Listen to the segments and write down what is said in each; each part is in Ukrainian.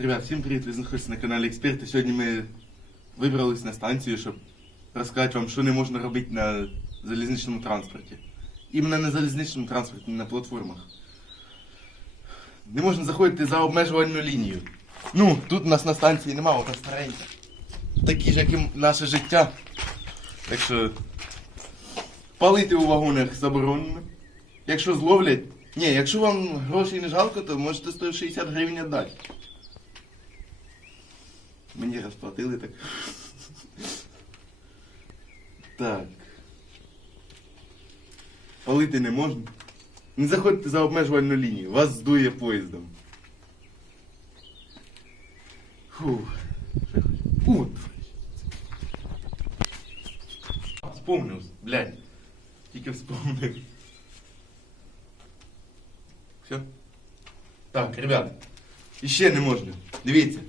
Ребят, всім привіт, ви знаходитесь на каналі Експерти. Сьогодні ми вибрались на станцію, щоб розказати вам, що не можна робити на залізничному транспорті. Іменно на залізничному транспорті, не на платформах. Не можна заходити за обмежувальну лінію. Ну, тут у нас на станції немає, вона старенька. Такі ж, як і наше життя. Так що палити у вагонах заборонено. Якщо зловлять, ні, якщо вам грошей не жалко, то можете 160 гривень віддати. Мені розплатили так. Так. Палити не можна. Не заходьте за обмежувальну лінію, вас здує поїздом. Фух. У, Вспомнив, блядь. Тільки вспомнив. Все? Так, ребят, іще не можна. Дивіться.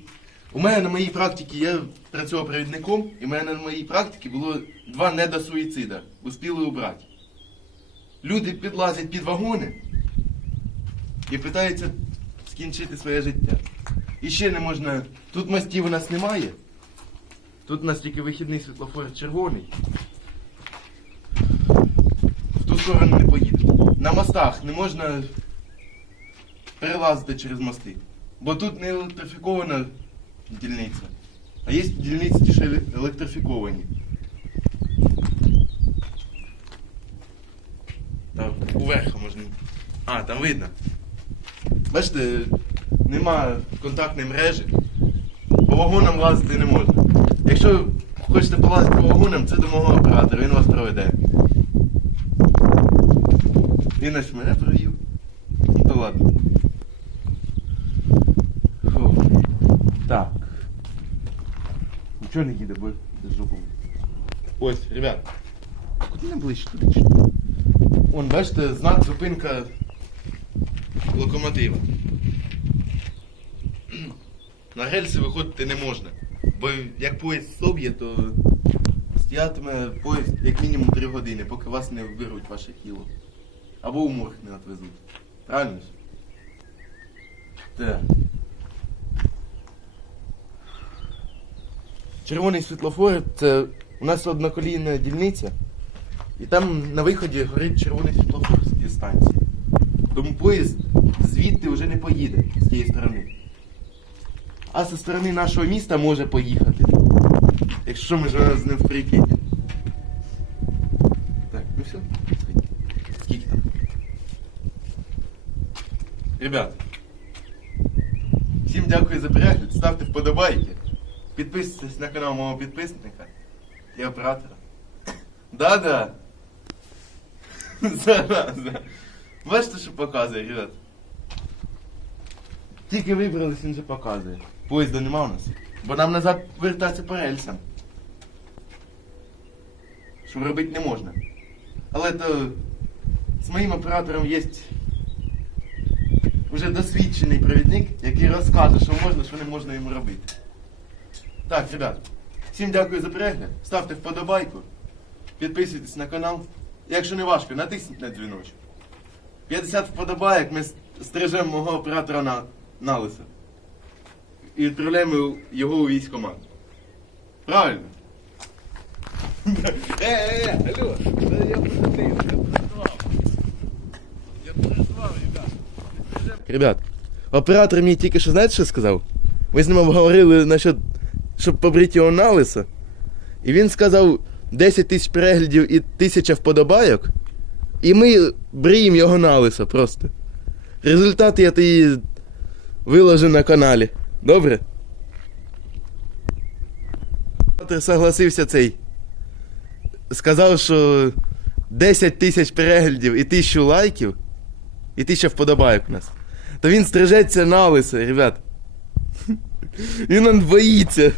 У мене на моїй практиці я працював провідником, і в мене на моїй практиці було два недосуїцида. Успіли убрати. Люди підлазять під вагони і питаються скінчити своє життя. І ще не можна. Тут мостів у нас немає. Тут у нас тільки вихідний світлофор червоний. В ту сторону не поїду. На мостах не можна перелазити через мости. Бо тут не електрифікована дільниця. А є дільниці ті, що електрифіковані. Так, уверху можна. А, там видно. Бачите, нема контактної мережі. По вагонам лазити не можна. Якщо хочете полазити по вагонам, це до мого оператора, він вас проведе. Він ось мене провів. Ну то ладно. Фу. Так. Нічого не їде, бо жопу. Ось, ребят. Куди не ближче туди? чи? Вон, бачите, знак зупинка локомотива. На рельси виходити не можна. Бо як поїзд соб'є, то стоятиме поїзд як мінімум 3 години, поки вас не вберуть ваше тіло. Або у морг не отвезуть. Правильно ж? Так. Червоний світлофор це у нас одноколійна дільниця, і там на виході горить червоний світлофор зі станції. Тому поїзд звідти вже не поїде з тієї сторони. А зі сторони нашого міста може поїхати. Якщо ми ж з ним в прикиді. Так, ну все. Скільки там? Ребят, всім дякую за перегляд, ставте вподобайки, підписуйтесь на канал мого підписника і оператора. Да-да. Зараза. Бачите, що показує, ребят? Тільки вибрались, він вже показує. Поїзда нема у нас. Бо нам назад вертатися по рельсам. Що робити не можна. Але то з моїм оператором є вже досвідчений провідник, який розкаже, що можна, що не можна йому робити. Так, ребят, всім дякую за перегляд. Ставте вподобайку, підписуйтесь на канал. Якщо не важко, натисніть на дзвіночок. 50 вподобайок ми стрижемо мого оператора на, на лисо. І відправляємо його у військкомат. Правильно? Е, е, е, алло, я. Я переживав, ребят. Ребят, оператор мені тільки що знаєте, що сказав? Ми з ним обговорили насчет, щоб побрити його на лисо. І він сказав 10 тисяч переглядів і тисяча вподобайок. І ми бриємо його на лисо просто. Результат я тобі виложу на каналі. Добре? Согласився цей. Сказав, що 10 тисяч переглядів і тисячу лайків. І тисяча вподобайок у нас. То він стрижеться на лисо, ребят. Він боїться.